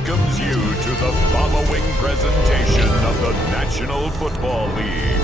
welcomes you to the following presentation of the National Football League.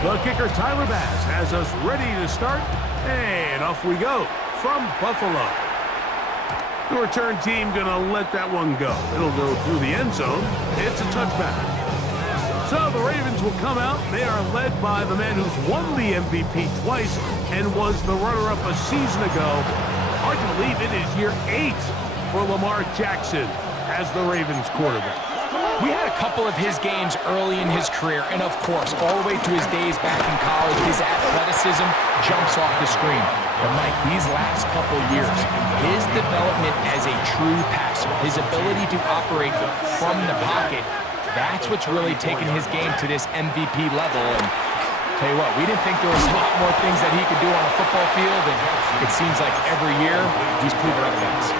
The kicker, Tyler Bass, has us ready to start, and off we go from Buffalo. The return team gonna let that one go. It'll go through the end zone. It's a touchback. So the Ravens will come out. They are led by the man who's won the MVP twice and was the runner-up a season ago. Hard to believe it is year 8 for Lamar Jackson as the Ravens quarterback. We had a couple of his games early in his career, and of course, all the way to his days back in college, his athleticism jumps off the screen. But Mike, these last couple years, his development as a true passer, his ability to operate from the pocket, that's what's really taken his game to this MVP level. And tell you what, we didn't think there was a lot more things that he could do on a football field, and it seems like every year he's proven otherwise.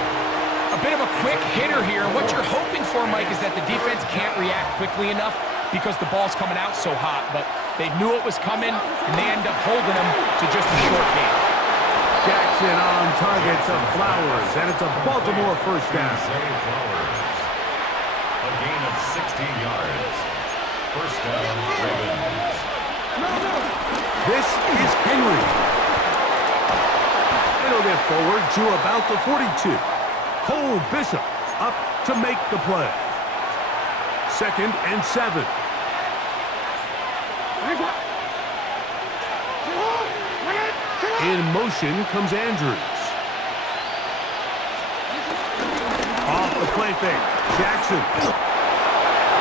A bit of a quick hitter here. What you're hoping for, Mike, is that the defense can't react quickly enough because the ball's coming out so hot. But they knew it was coming, and they end up holding him to just a short game. Jackson on target to Flowers, and it's a Baltimore first down. A gain of 16 yards. First down, Ravens. This is Henry. It'll get forward to about the 42. Cole Bishop up to make the play. 2nd and 7. In motion comes Andrews. Off the play fake. Jackson.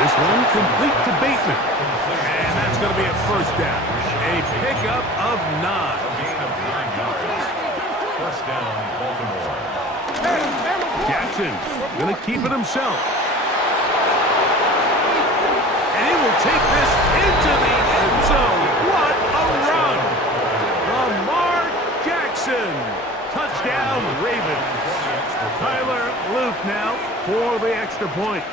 This one complete to Bateman. And that's going to be a first down. A pickup of 9. A gain of 9 yards. First down, Baltimore. Jackson going to keep it himself. And he will take this into the end zone. What a run! Lamar Jackson. Touchdown, Ravens. Tyler Luke now for the extra point.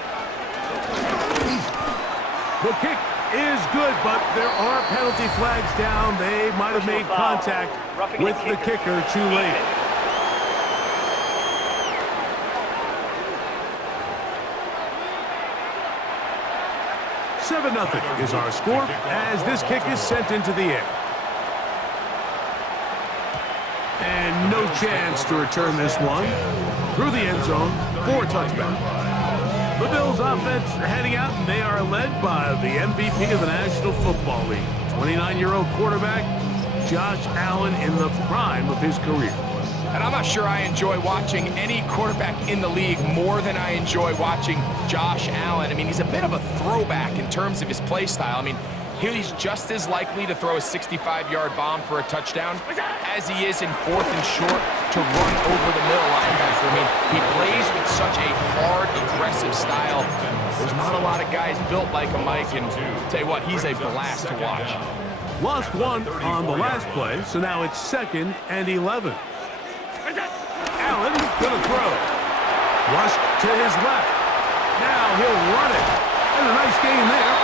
The kick is good, but there are penalty flags down. They might have made contact with the kicker too late. 7-0 is our score as this kick is sent into the air. And no chance to return this one through the end zone for a touchback. The Bills offense heading out, and they are led by the MVP of the National Football League, 29-year-old quarterback Josh Allen in the prime of his career. And I'm not sure I enjoy watching any quarterback in the league more than I enjoy watching Josh Allen. I mean, he's a bit of a throwback in terms of his play style. I mean, he's just as likely to throw a 65-yard bomb for a touchdown as he is in 4th and short to run over the middle linebacker. I mean, he plays with such a hard, aggressive style. There's not a lot of guys built like him, Mike, and tell you what, he's a blast to watch. Lost one on the last play, so now it's 2nd and 11. Allen gonna throw. Flushed to his left. Now he'll run it. And a nice gain there.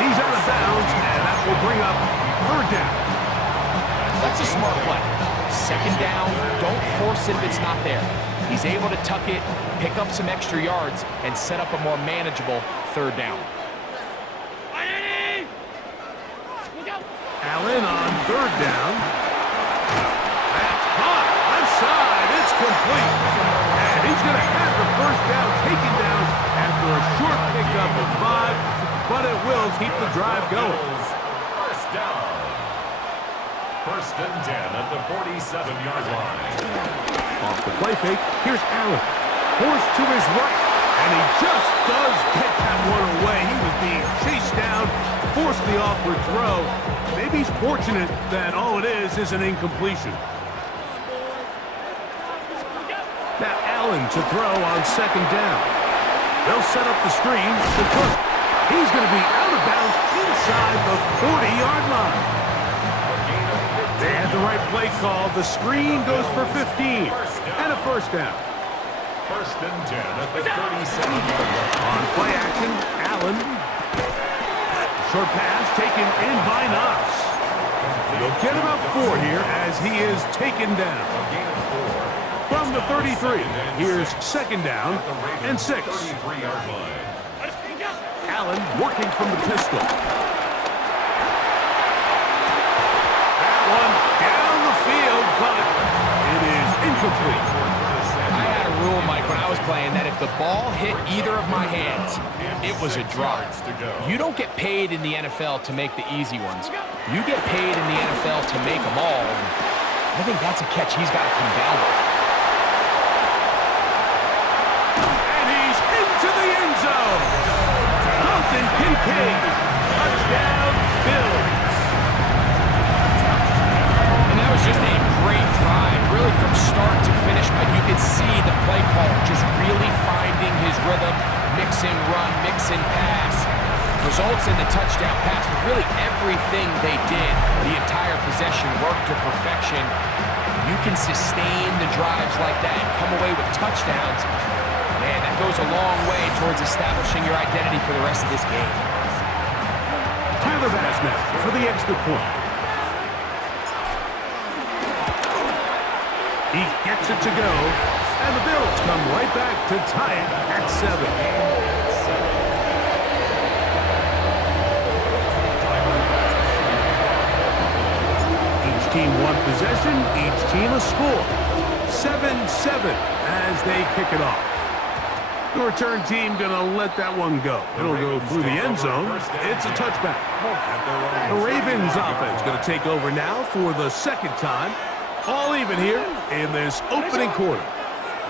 He's out of bounds, and that will bring up 3rd down. That's a smart play. 2nd down, don't force it if it's not there. He's able to tuck it, pick up some extra yards, and set up a more manageable 3rd down. Allen on 3rd down. That's caught. Left side. It's complete. And he's going to have the first down taken down after a short pickup of 5, but it will keep the drive going. First down. 1st and 10 at the 47-yard line. Off the play fake, here's Allen. Forced to his right. And he just does get that one away. He was being chased down, forced the awkward throw. Maybe he's fortunate that all it is an incompletion. Now Allen to throw on second down. They'll set up the screen to Cook. He's going to be out of bounds inside the 40-yard line. They had the right play call. The screen goes for 15 and a first down. First and 10 at the 37-yard line. On play action, Allen. Short pass taken in by Knox. He'll get about 4 here as he is taken down. From the 33, here's second down and 6. Allen working from the pistol. That one down the field, but it is incomplete. I had a rule, Mike, when I was playing that if the ball hit either of my hands, it was a drop. You don't get paid in the NFL to make the easy ones. You get paid in the NFL to make them all. And I think that's a catch he's got to come down with. And he's into the end zone. Dalton Kincaid. Touchdown, Bills. And that was just a great drive, really from start to finish, Mike. You could see the play caller just really finding his rhythm, mix and run, mix and pass. Results in the touchdown pass, but really everything they did, the entire possession worked to perfection. You can sustain the drives like that and come away with touchdowns. Man, that goes a long way towards establishing your identity for the rest of this game. Tyler Bass now for the extra point. He gets it to go, and the Bills come right back to tie it at 7. Each team one possession, each team a score. 7-7 as they kick it off. The return team gonna let that one go. It'll go through the end zone. It's a touchback. The Ravens offense gonna take over now for the second time. All even here in this opening quarter.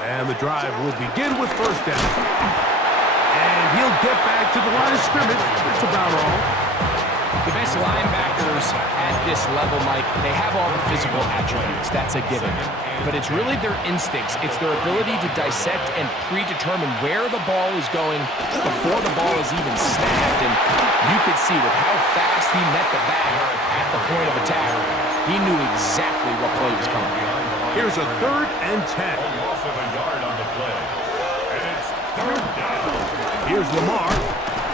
And the drive will begin with first down. And he'll get back to the line of scrimmage. That's about all. The best linebackers at this level, Mike, they have all the physical attributes. That's a given. But it's really their instincts. It's their ability to dissect and predetermine where the ball is going before the ball is even snapped. And you could see with how fast he met the back at the point of attack, he knew exactly what play was coming. Here's a 3rd and 10. Loss of a yard on the play. And it's 3rd down. Here's Lamar.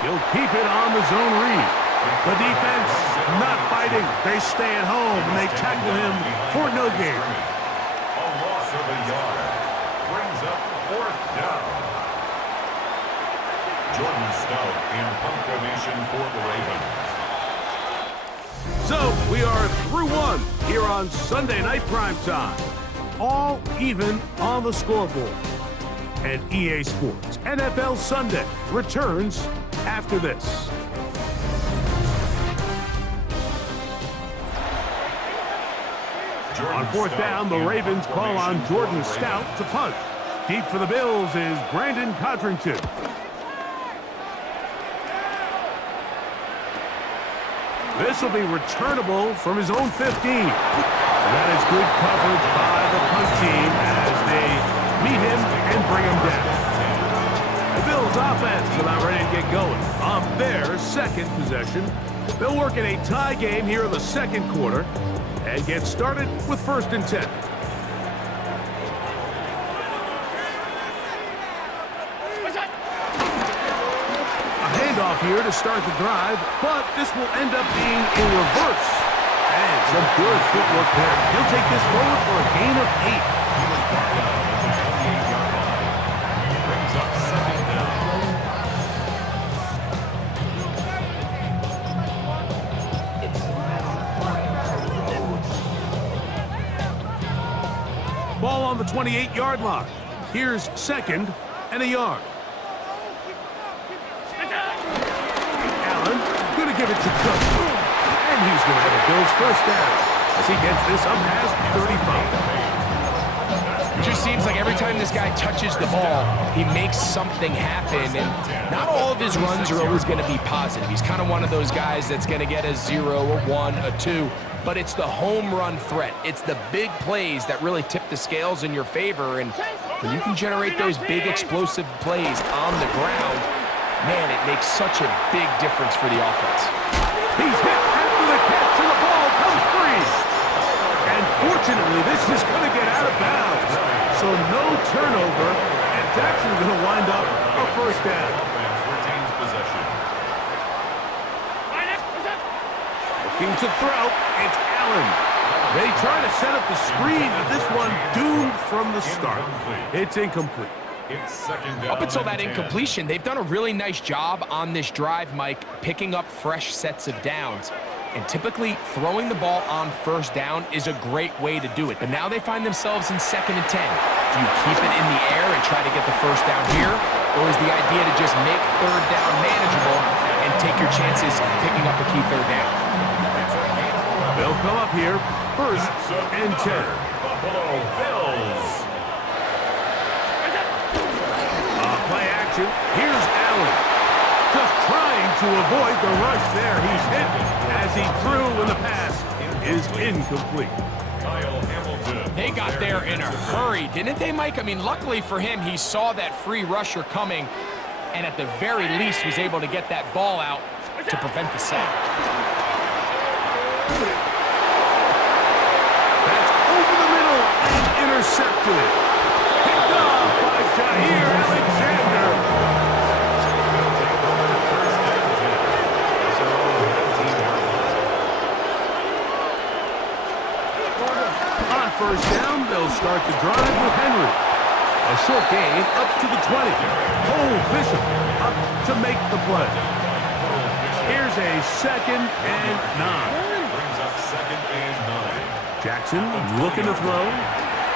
He'll keep it on the zone read. The defense not biting. They stay at home and they tackle him for no gain. A loss of a yard brings up 4th down. Jordan Stout in punt formation for the Ravens. So we are through one here on Sunday Night Primetime. All even on the scoreboard. And EA Sports NFL Sunday returns after this. On 4th down, the Ravens call on Jordan Stout to punt. Deep for the Bills is Brandon Codrington. This will be returnable from his own 15. And that is good coverage by the punt team as they meet him and bring him down. The Bills offense is about ready to get going on their second possession. They'll work in a tie game here in the second quarter and get started with 1st and 10. A handoff here to start the drive, but this will end up being a reverse. And some good footwork there. He'll take this forward for a gain of 8. He was brought down at the 28-yard line. Brings up 2nd down. Ball on the 28-yard line. Here's 2nd and a yard. Allen going to give it to Cook. And he's going to have a Bills 1st down as he gets this up past 35. Just seems like every time this guy touches the ball, he makes something happen, and not all of his runs are always going to be positive. He's kind of one of those guys that's going to get a 0, a 1, a 2, but it's the home run threat. It's the big plays that really tip the scales in your favor, and when you can generate those big explosive plays on the ground, man, it makes such a big difference for the offense. He's hit after the catch, and the ball comes free. And fortunately, this is going to get out of bounds. So no turnover, and it's actually going to wind up a first down. Retains possession. Looking to throw, it's Allen. They try to set up the screen, but this one doomed from the start. It's incomplete. It's second down. Up until that incompletion, they've done a really nice job on this drive, Mike, picking up fresh sets of downs. And typically, throwing the ball on first down is a great way to do it. But now they find themselves in 2nd and 10. Do you keep it in the air and try to get the first down here? Or is the idea to just make third down manageable and take your chances picking up a key third down? They'll come up here, 1st and 10. Buffalo Bills. Play action. Here's Allen. Just trying to avoid the rush there. He's hit as he threw, and the pass is incomplete. Kyle Hamilton. They got there in a hurry, didn't they, Mike? I mean, luckily for him, he saw that free rusher coming, and at the very least was able to get that ball out to prevent the sack. That's over the middle and intercepted. Picked off by Jair Alexander. On first down, they'll start the drive with Henry. A short gain up to the 20. Cole Bishop up to make the play. Here's a 2nd and 9. Brings up 2nd and 9. Jackson looking to throw.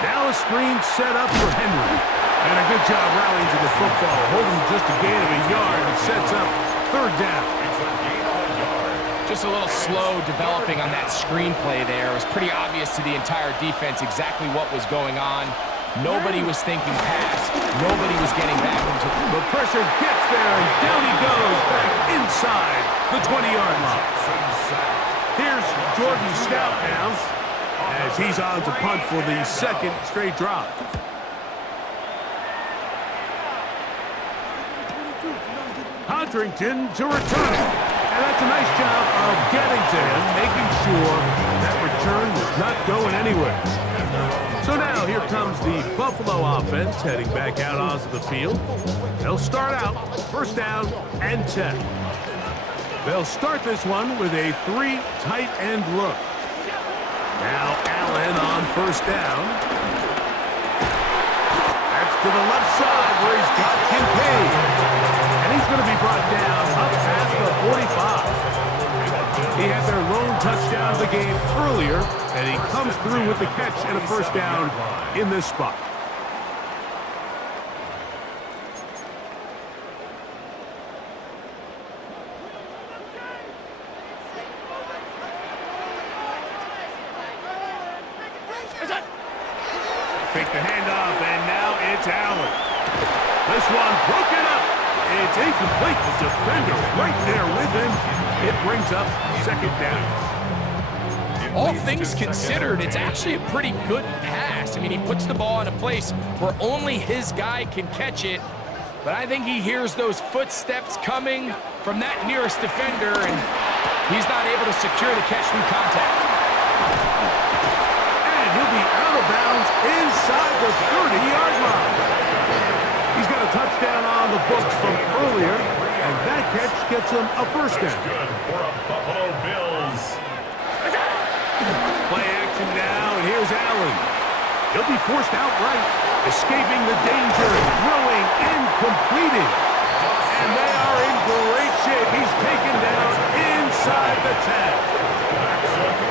Now a screen set up for Henry. And a good job rallying to the football, holding just a gain of a yard and sets up 3rd down. It's a gain of a yard. Just a little slow developing on that screenplay there. It was pretty obvious to the entire defense exactly what was going on. Nobody was thinking pass. Nobody was getting back into The pressure gets there, and down he goes back inside the 20-yard line. Here's Jordan Stout now, as he's on to punt for the 2nd straight drive. Codrington to return. And that's a nice job of getting to him, making sure that return was not going anywhere. So now here comes the Buffalo offense heading back out onto the field. They'll start out 1st down and 10. They'll start this one with a 3 tight end look. Now Allen on 1st down. That's to the left side where he's got Kincaid. And he's going to be brought down up past the 45. He had their lone touchdown of the game earlier, and he comes through with the catch and a 1st down in this spot. Fake the handoff, and now it's Allen. This one broken up. It's incomplete. The defender right there with him. It brings up 2nd down. all things considered, it's actually a pretty good pass. I mean, he puts the ball in a place where only his guy can catch it, but I think he hears those footsteps coming from that nearest defender, and he's not able to secure the catch through contact. And he'll be out of bounds inside the 30-yard line. He's got a touchdown on the books from earlier, and that catch gets him a 1st down. Good for a Buffalo Bills. Play action now, and here's Allen. He'll be forced outright, escaping the danger, throwing and completing. And they are in great shape. He's taken down inside the 10.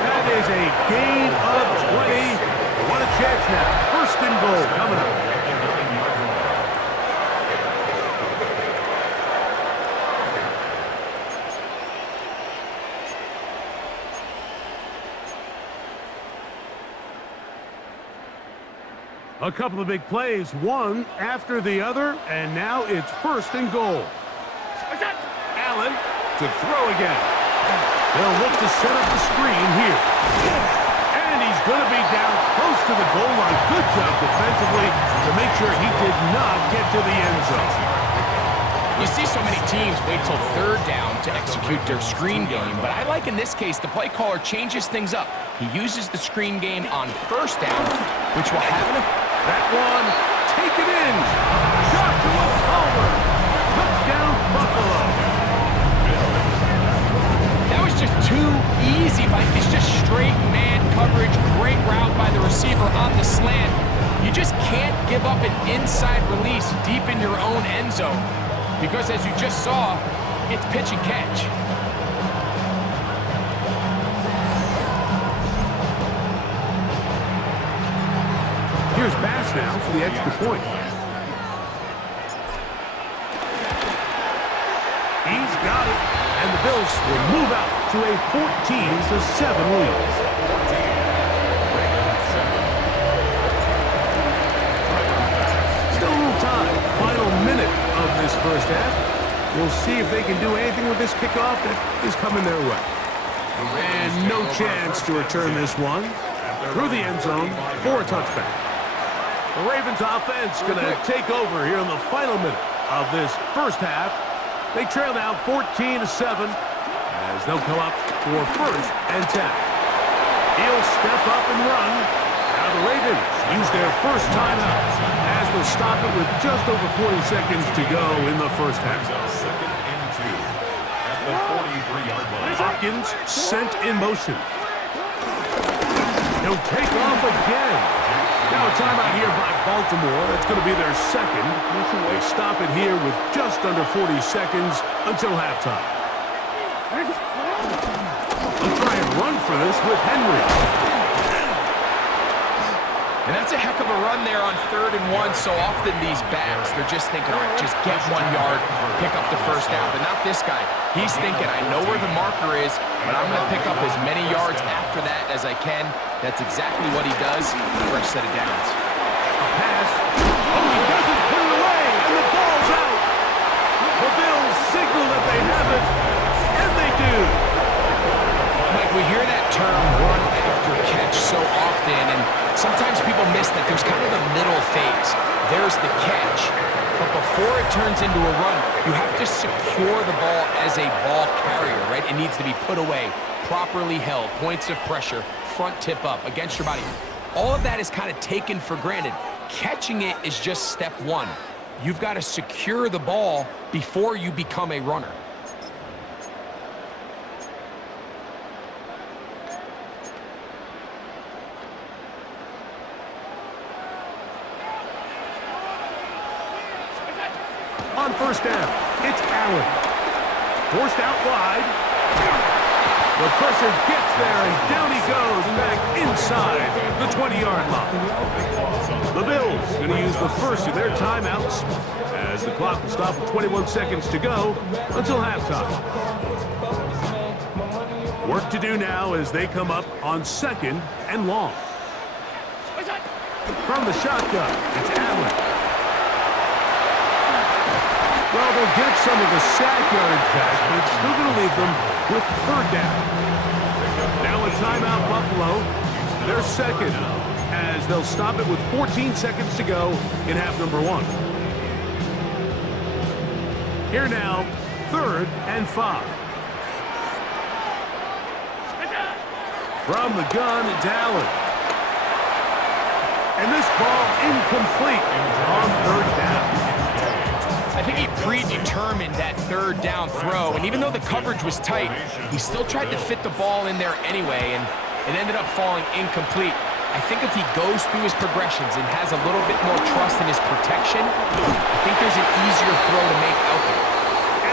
That is a gain of 20. What a chance now. 1st and goal coming up. A couple of big plays, one after the other, and now it's 1st and goal. Allen to throw again. They'll look to set up the screen here. And he's going to be down close to the goal line. Good job defensively to make sure he did not get to the end zone. You see so many teams wait till 3rd down to execute their screen game, but I like in this case the play caller changes things up. He uses the screen game on 1st down, which will have an... That one, taken in. Joshua Palmer, touchdown Buffalo. That was just too easy, Mike. It's just straight man coverage, great route by the receiver on the slant. You just can't give up an inside release deep in your own end zone. Because as you just saw, it's pitch and catch. Here's Bass now for the extra point. He's got it, and the Bills will move out to a 14-7 lead. This first half. We'll see if they can do anything with this kickoff that is coming their way. And no chance to return this one. Through the end zone for a touchback. The Ravens offense going to take over here in the final minute of this first half. They trail now 14-7 as they'll come up for 1st and 10. He'll step up and run. Now the Ravens use their first timeout as they'll stop it with just over 40 seconds to go in the first half. 2nd and 2 at the 43-yard line. Hopkins sent in motion. He'll take off again. Now a timeout here by Baltimore. That's going to be their 2nd. They stop it here with just under 40 seconds until halftime. They'll try and run for this with Henry. And that's a heck of a run there on 3rd and 1. So often these backs, they're just thinking, all right, just get 1 yard, pick up the first down. But not this guy. He's thinking, I know where the marker is, but I'm going to pick up as many yards after that as I can. That's exactly what he does for a set of downs. A pass. Oh, he doesn't put it away, and the ball's out. The Bills signal that they have it, and they do. Mike, we hear that term run after catch so often, and sometimes people miss that there's kind of a middle phase. There's the catch, but before it turns into a run, you have to secure the ball as a ball carrier, right? It needs to be put away, properly held, points of pressure, front tip up against your body. All of that is kind of taken for granted. Catching it is just step 1. You've got to secure the ball before you become a runner. On 1st down, it's Allen. Forced out wide. The pressure gets there, and down he goes back inside the 20-yard line. The Bills going to use the first of their timeouts as the clock will stop with 21 seconds to go until halftime. Work to do now as they come up on 2nd and long. From the shotgun, it's Allen. Well, they'll get some of the sack yardage back, but it's still going to leave them with 3rd down. Now a timeout, Buffalo. They're 2nd as they'll stop it with 14 seconds to go in half number 1. Here now, 3rd and 5. From the gun, it's Allen. And this ball incomplete on 3rd down. I think he predetermined that 3rd down throw, and even though the coverage was tight, he still tried to fit the ball in there anyway, and it ended up falling incomplete. I think if he goes through his progressions and has a little bit more trust in his protection, I think there's an easier throw to make out there.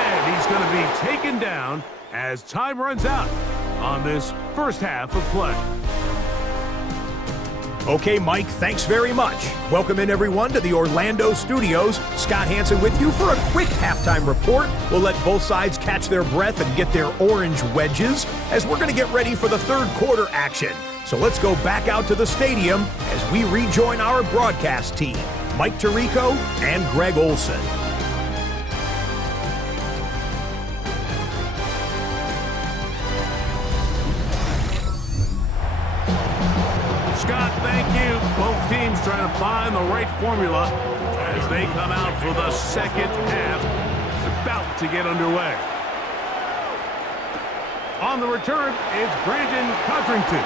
And he's going to be taken down as time runs out on this first half of play. Okay, Mike, thanks very much. Welcome in, everyone, to the Orlando studios. Scott Hansen with you for a quick halftime report. We'll let both sides catch their breath and get their orange wedges as we're going to get ready for the 3rd quarter action. So let's go back out to the stadium as we rejoin our broadcast team, Mike Tirico and Greg Olson. Scott, thank you. Both teams trying to find the right formula as they come out for the second half. It's about to get underway. On the return, it's Brandon Codrington.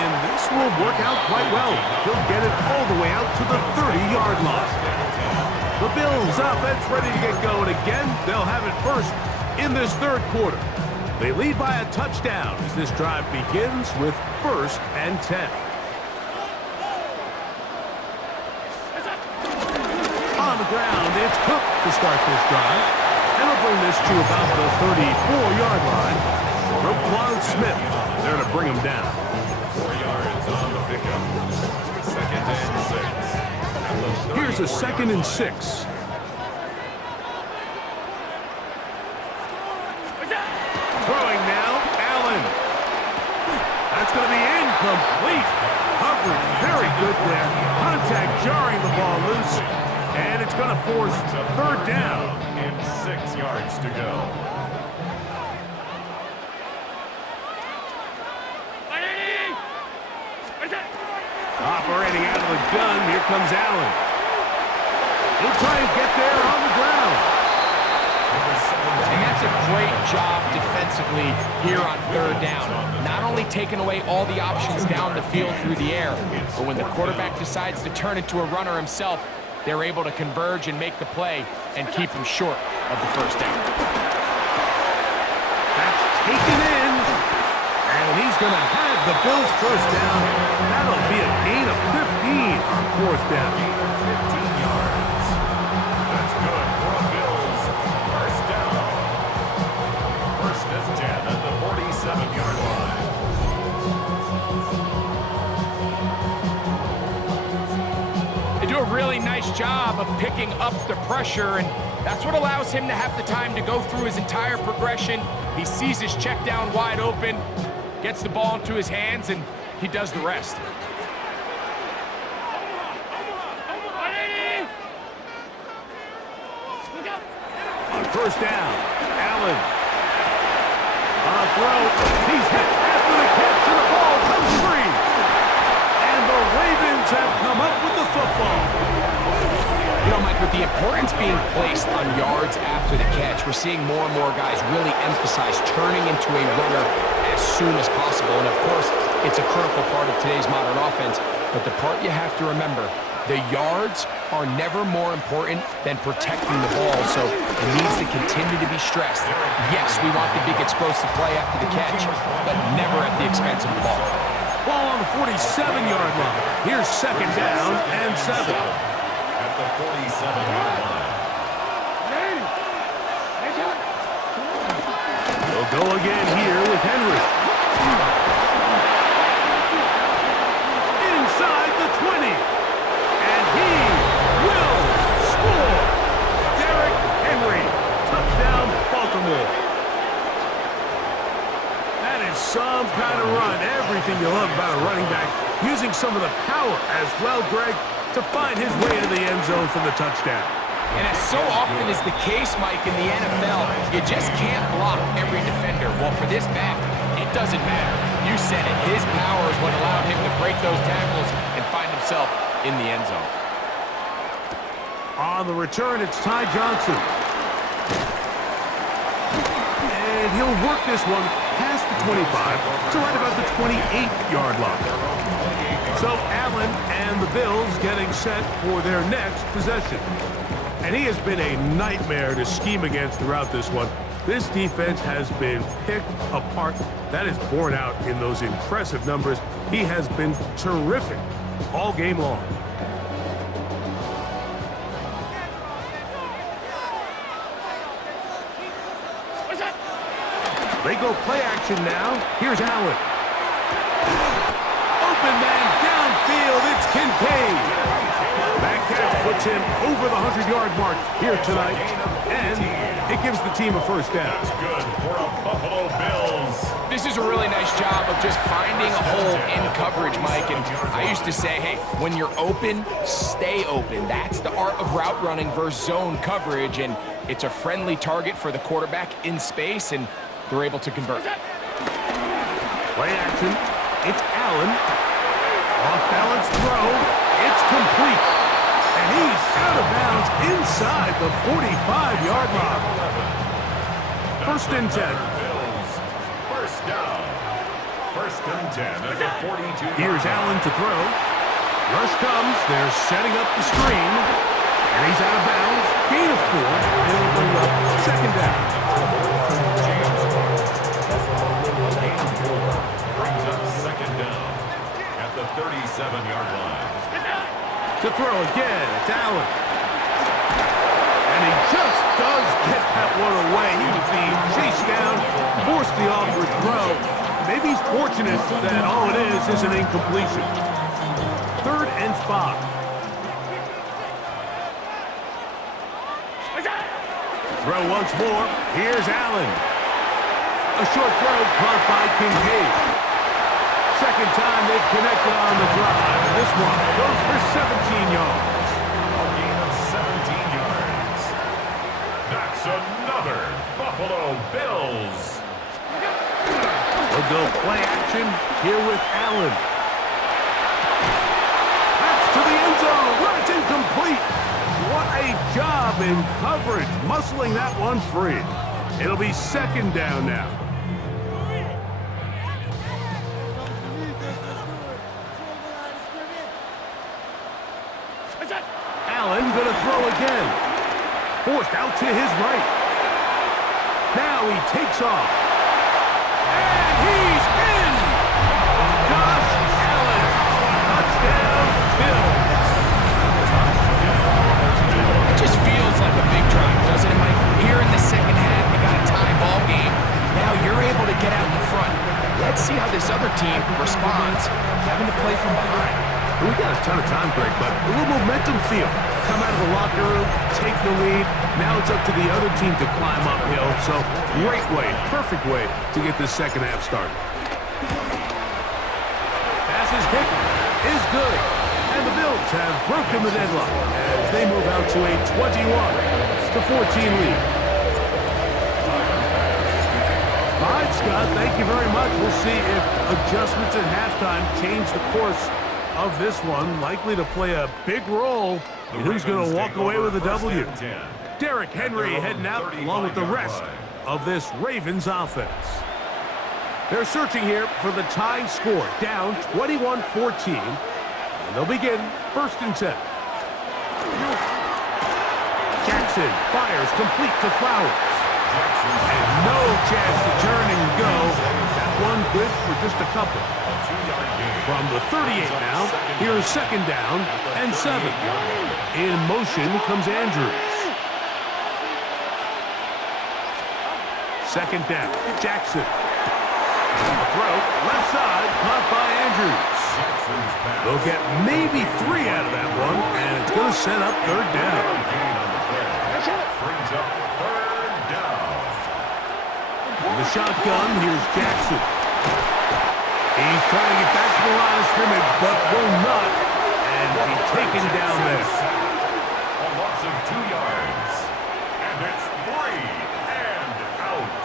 And this will work out quite well. He'll get it all the way out to the 30-yard line. The Bills offense ready to get going again. They'll have it first in this third quarter. They lead by a touchdown as this drive begins with 1st and 10. On the ground, it's Cook to start this drive. And he'll bring this to about the 34-yard line. Roquan Smith there to bring him down. 4 yards on the pickup. 2nd and 6. Here's a 2nd and 6. Throwing now, Allen. That's going to be incomplete. Coverage very good there. Contact jarring the ball loose. And it's going to force 3rd down. And 6 yards to go. Operating out of the gun, here comes Allen. He'll try and get there on the ground. And that's a great job defensively here on 3rd down. Not only taking away all the options down the field through the air, but when the quarterback decides to turn into a runner himself, they're able to converge and make the play and keep him short of the 1st down. That's taken in. And he's going to have the Bills' 1st down. That'll be a gain of 15 on 4th down. 15 yards. That's good for the Bills. 1st down. 1st and 10 at the 47-yard line. They do a really nice job of picking up the pressure, and that's what allows him to have the time to go through his entire progression. He sees his check down wide open, gets the ball into his hands, and he does the rest. On 1st down, Allen. On a throw, he's hit after the catch, and the ball comes free. And the Ravens have come up with the football. You know, Mike, with the importance being placed on yards after the catch, we're seeing more and more guys really emphasize turning into a runner as soon as possible. And of course, it's a critical part of today's modern offense. But the part you have to remember, the yards are never more important than protecting the ball. So it needs to continue to be stressed. Yes, we want the big explosive play after the catch, but never at the expense of the ball. Ball on the 47-yard line. Here's 2nd down and 7. At the 47-yard line. They'll go again here with Henry. Inside the 20. And he will score. Derrick Henry. Touchdown, Baltimore. That is some kind of run. Everything you love about a running back. Using some of the power as well, Greg, to find his way to the end zone for the touchdown. And as so often is the case, Mike, in the NFL, you just can't block every defender. Well, for this back, it doesn't matter. You said it. His power is what allowed him to break those tackles and find himself in the end zone. On the return, it's Ty Johnson. And he'll work this one past the 25 to right about the 28-yard line. So Allen and the Bills getting set for their next possession. And he has been a nightmare to scheme against throughout this one. This defense has been picked apart. That is borne out in those impressive numbers. He has been terrific all game long. They go play action now. Here's Allen. Open man downfield. It's Kincaid. That catch puts gets him over the 100-yard mark here tonight, and it gives the team a first down. That's good for a Buffalo Bills. This is a really nice job of just finding a hole in coverage, Mike. And I used to say, hey, when you're open, stay open. That's the art of route running versus zone coverage, and it's a friendly target for the quarterback in space, and they're able to convert. Play action. It's Allen. Off-balance throw. It's complete. And he's out of bounds inside the 45-yard line. First and 10. First down. First and 10 at the 42. Here's Allen to throw. Rush comes. They're setting up the screen. And he's out of bounds. Gain of 4. And it'll bring up second down. Brings up second down at the 37-yard line. To throw again. It's Allen. And he just does get that one away. He was being chased down, forced the awkward throw. Maybe he's fortunate that all it is an incompletion. 3rd and 5. Throw once more. Here's Allen. A short throw caught by Kincaid. Second time they've connected on the drive. And this one goes for 17 yards. A gain of 17 yards. That's another Buffalo Bills. They'll go play action here with Allen. That's to the end zone. Well, it's incomplete. What a job in coverage, muscling that one free. It'll be second down now. Allen gonna throw again. Forced out to his right. Now he takes off. And he's in! Josh Allen. Touchdown, Bills. It just feels like a big drive, doesn't it, Mike? Here in the second half, you got a tie ball game. Now you're able to get out in front. Let's see how this other team responds, having to play from behind. We got a ton of time, Greg, but a little momentum feel. Come out of the locker room, take the lead. Now it's up to the other team to climb uphill. So great way, perfect way to get this second half started. Passes kick is good. And the Bills have broken the deadlock as they move out to a 21-14 lead. All right, Scott, thank you very much. We'll see if adjustments at halftime change the course of this one, likely to play a big role in who's going to walk away with a W. Derrick Henry heading out along with the rest of this Ravens offense. They're searching here for the tying score, down 21-14, and they'll begin first and 10. Jackson fires complete to Flowers. And no chance to turn and go. That one good for just a couple. From the 38 now, here's second down and 7. In motion comes Andrews. Second down, Jackson. Throw, left side, caught by Andrews. They'll get maybe 3 out of that one, and it's going to set up third down. Brings up third down. In the shotgun, here's Jackson. He's trying to get back to the line of scrimmage, but will not, and be taken down there. A loss of 2 yards. And it's 3 and out.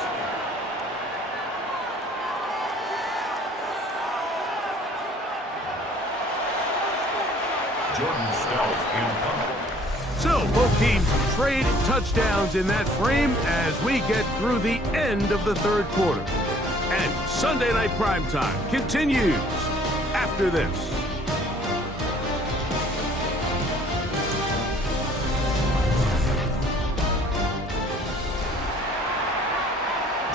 Jordan Stout in punt. So, both teams trade touchdowns in that frame as we get through the end of the third quarter. And Sunday Night Primetime continues after this.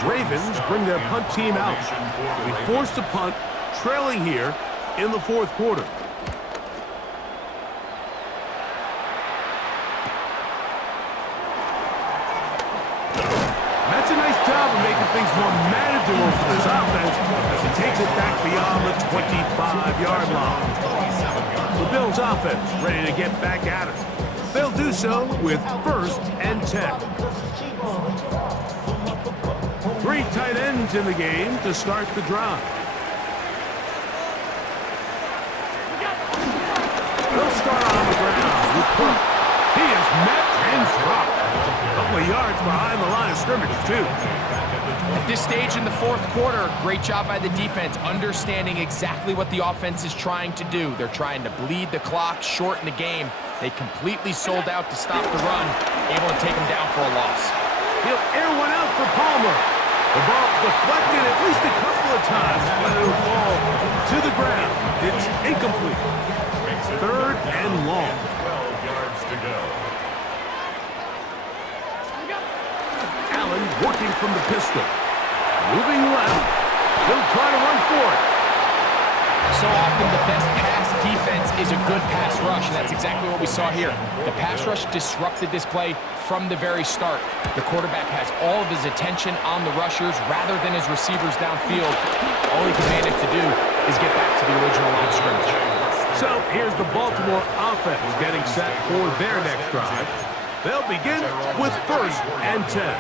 Ravens bring their punt team out. We forced a punt, trailing here in the fourth quarter. That's a nice job of making things more manageable for this offense as he takes it back beyond the 25-yard line. The Bills offense ready to get back at it. do so with 1st and 10. 3 tight ends in the game to start the drive. They'll start on the ground with Cook. He is met and dropped. A couple of yards behind the line of scrimmage, too. At this stage in the 4th quarter, great job by the defense, understanding exactly what the offense is trying to do. They're trying to bleed the clock, shorten the game. They completely sold out to stop the run, able to take them down for a loss. He'll air one out for Palmer. The ball deflected at least a couple of times, but it'll fall to the ground. It's incomplete. 3rd and long. 12 yards to go. Allen working from the pistol. Moving left. He'll try to run for it. So often the best pass defense is a good pass rush, and that's exactly what we saw here. The pass rush disrupted this play from the very start. The quarterback has all of his attention on the rushers rather than his receivers downfield. All he can manage to do is get back to the original line of scrimmage. So here's the Baltimore offense getting set for their next drive. They'll begin with 1st and 10.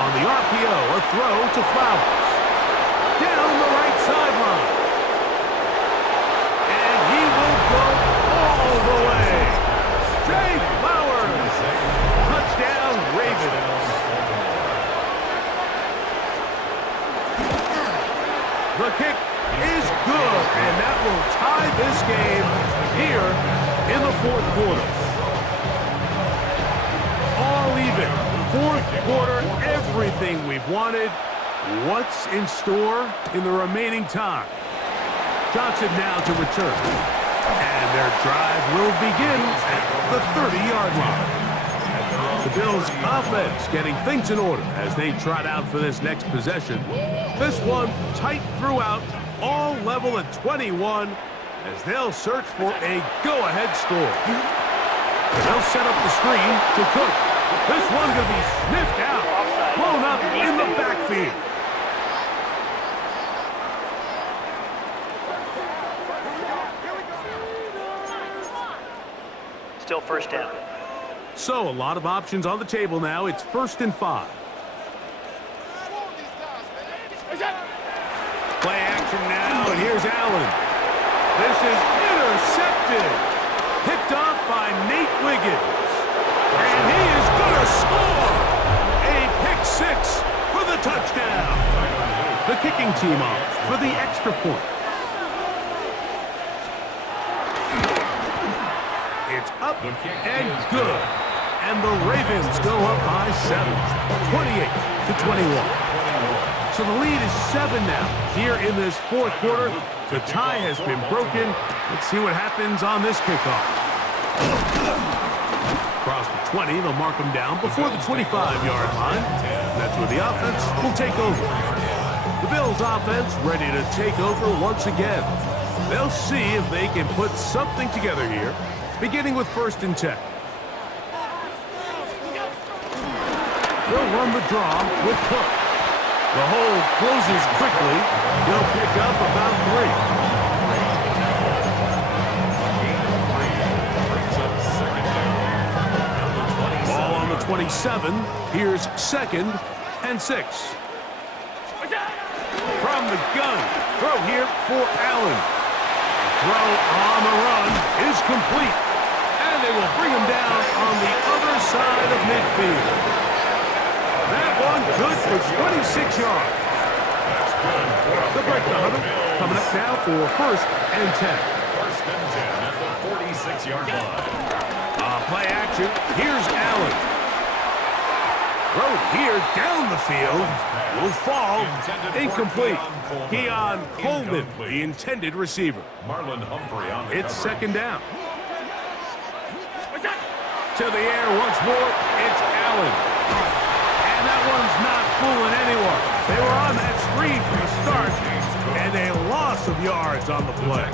On the RPO, a throw to Flowers. Down the right sideline. And he will go all the way. Jay Flowers. Touchdown, Ravens. The kick is good, and that will tie this game here in the 4th quarter. All even. 4th quarter, everything we've wanted. What's in store in the remaining time? Johnson now to return. And their drive will begin at the 30-yard line. The Bills' offense getting things in order as they trot out for this next possession. This one tight throughout, all level at 21 as they'll search for a go-ahead score. They'll set up the screen to Cook. This one going to be sniffed out, blown up in the backfield. Still 1st down. So a lot of options on the table now. It's 1st and 5. Play action now, and here's Allen. This is intercepted. Picked off by Nate Wiggins. And he is going to score! A pick 6 for the touchdown. The kicking team on for the extra point. It's up and good. And the Ravens go up by 7, 28-21. So the lead is 7 now here in this 4th quarter. The tie has been broken. Let's see what happens on this kickoff. Across the 20, they'll mark them down before the 25-yard line. That's where the offense will take over. The Bills' offense ready to take over once again. They'll see if they can put something together here, beginning with 1st and 10. They'll run the draw with Cook. The hole closes quickly. They'll pick up about 3. 27, here's 2nd and 6. From the gun, throw here for Allen. Throw on the run is complete, and they will bring him down on the other side of midfield. That one good for 26 yards. The break the 100, coming up now for 1st and 10. 1st and 10 at the 46-yard line. Play action, here's Allen. Throw here down the field will fall incomplete. Keon Coleman, the intended receiver. Marlon Humphrey on the It's cover. 2nd down. To the air once more, it's Allen. And that one's not fooling anyone. They were on that screen from the start, and a loss of yards on the play.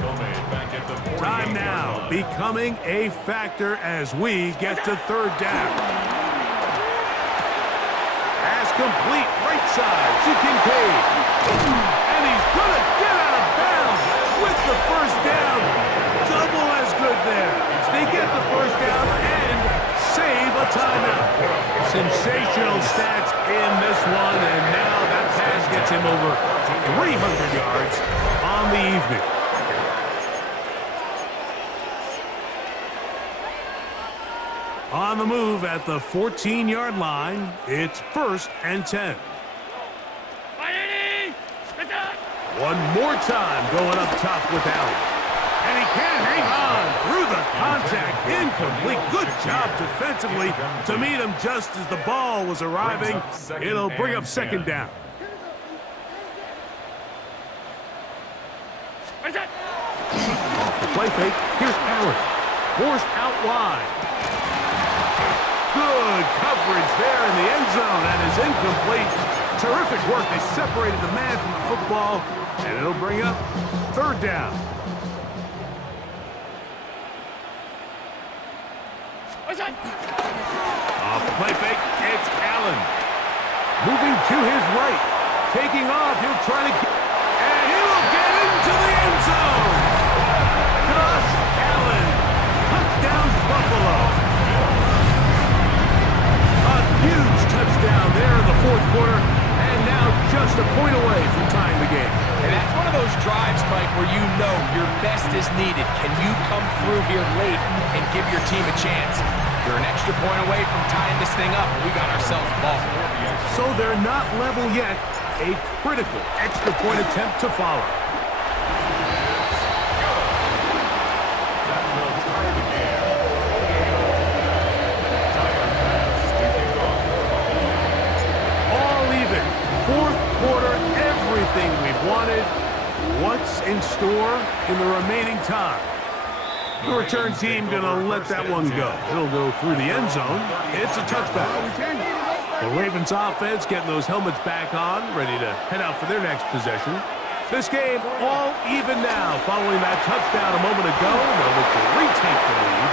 Time now becoming a factor as we get to 3rd down. Complete right side to Kincaid. And he's going to get out of bounds with the 1st down. timeout. Sensational stats in this one, and now that pass gets him over 300 yards on the evening. On the move at the 14-yard line, it's 1st and 10. One more time going up top with Allen. And he can't hang on through the contact. Incomplete. Good job defensively to meet him just as the ball was arriving. It'll bring up 2nd down. Off the play fake. Here's Allen. Forced out wide. Good coverage there in the end zone. That is incomplete. Terrific work. They separated the man from the football, and it'll bring up 3rd down. Off the play fake, it's Allen. Moving to his right. Taking off, he'll try to get, and he'll get into the end zone. Josh Allen. Touchdown, Buffalo. A huge touchdown there in the 4th quarter, and now just a point away from tying the game. And that's one of those drives, Mike, where you know your best is needed. Can you come through here late and give your team a chance? You're an extra point away from tying this thing up, and we got ourselves a ball. So they're not level yet. A critical extra point attempt to follow. All even. 4th quarter, everything we've wanted. What's in store in the remaining time? The return team gonna let that one go. It'll go through the end zone. It's a touchback. The Ravens offense getting those helmets back on, ready to head out for their next possession. This game all even now following that touchdown a moment ago. They'll look to retake the lead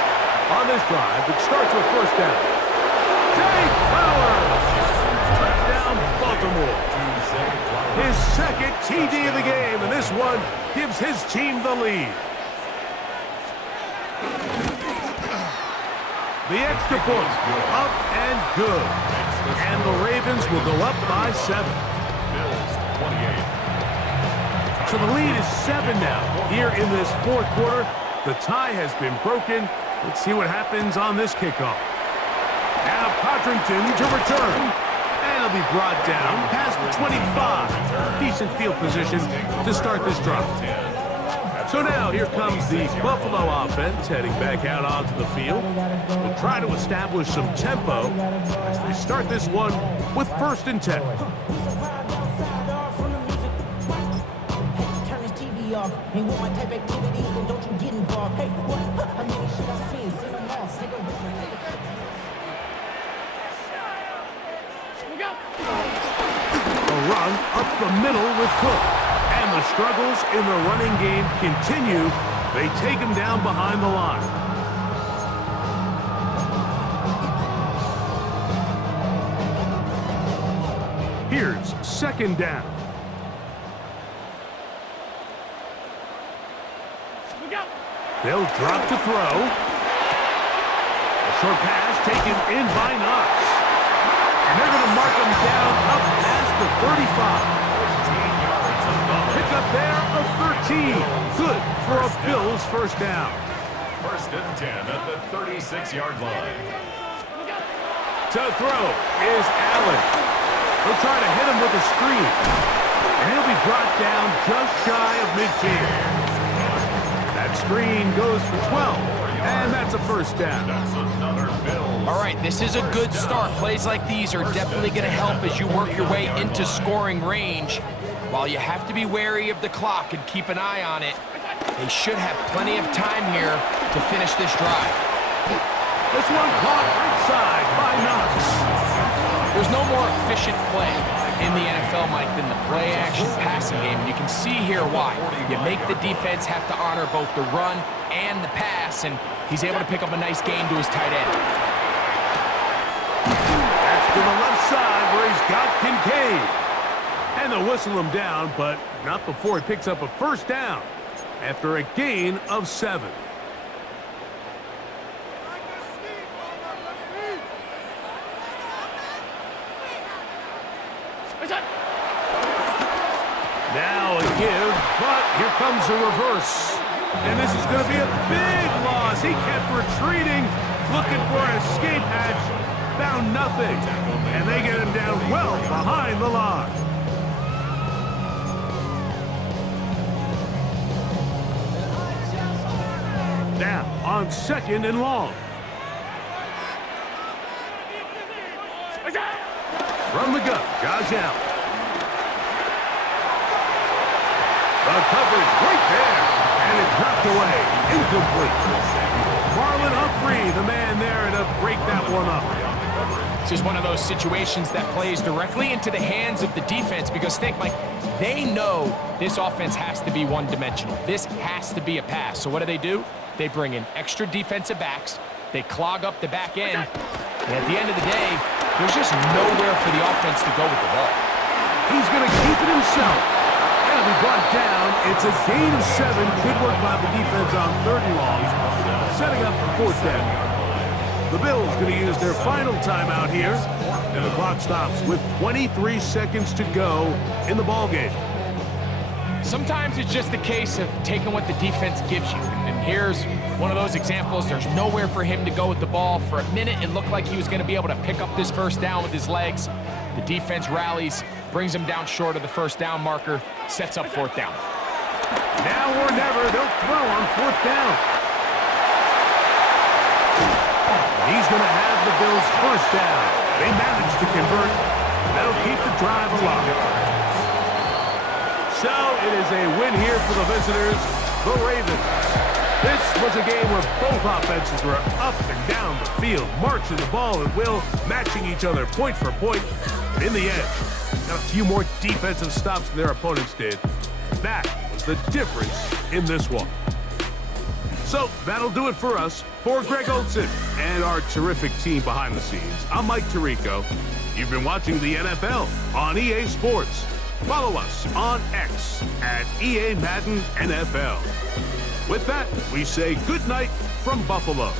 on this drive, which starts with 1st down. Jay Flowers! Touchdown, Baltimore. His 2nd TD of the game, and this one gives his team the lead. The extra point, up and good. And the Ravens will go up by 7. So the lead is 7 now. Here in this 4th quarter, the tie has been broken. Let's see what happens on this kickoff. Now Codrington to return. And it'll be brought down past the 25. Decent field position to start this drive. So now here comes the Buffalo offense heading back out onto the field. We'll try to establish some tempo as they start this one with 1st and 10. A run up the middle with Cook. And the struggles in the running game continue. They take him down behind the line. Here's 2nd down. They'll drop to throw. A short pass taken in by Knox. And they're going to mark him down up past the 35. Pick up there of 13. Good for a Bills 1st down. 1st and 10 at the 36-yard line. To throw is Allen. He'll try to hit him with a screen. And he'll be brought down just shy of midfield. That screen goes for 12. And that's a 1st down. That's another Bills. All right, this is a good start. Plays like these are definitely going to help as you work your way into scoring range. While you have to be wary of the clock and keep an eye on it, they should have plenty of time here to finish this drive. This one caught right side by Knox. There's no more efficient play in the NFL, Mike, than the play-action passing game. And you can see here why. You make the defense have to honor both the run and the pass, and he's able to pick up a nice gain to his tight end. That's to the left side where he's got Kincaid. And they'll whistle him down, but not before he picks up a 1st down after a gain of 7. comes the reverse. And this is going to be a big loss. He kept retreating, looking for an escape hatch. Found nothing. And they get him down well behind the line. Now on 2nd and long. From the gun, Josh Allen. The coverage right there. And it dropped away. Incomplete. Marlon Humphrey, the man there to break that one up. This is one of those situations that plays directly into the hands of the defense because think, Mike, they know this offense has to be one-dimensional. This has to be a pass. So what do? They bring in extra defensive backs. They clog up the back end. And at the end of the day, there's just nowhere for the offense to go with the ball. He's going to keep it himself. And it'll be brought down. It's a gain of 7. Good work by the defense on 3rd and long. Setting up 4th down. The Bills going to use their final timeout here. And the clock stops with 23 seconds to go in the ballgame. Sometimes it's just a case of taking what the defense gives you. And here's one of those examples. There's nowhere for him to go with the ball. For a minute, it looked like he was going to be able to pick up this 1st down with his legs. The defense rallies, brings him down short of the 1st down marker, sets up 4th down. Now or never, they'll throw on 4th down. He's going to have the Bills' 1st down. They managed to convert. That'll keep the drive alive. So it is a win here for the visitors, the Ravens. This was a game where both offenses were up and down the field, marching the ball at will, matching each other point for point. In the end, got a few more defensive stops than their opponents did. That was the difference in this one. So that'll do it for us. For Greg Olson and our terrific team behind the scenes, I'm Mike Tirico. You've been watching the NFL on EA Sports. Follow us on X at EA Madden NFL. With that, we say good night from Buffalo.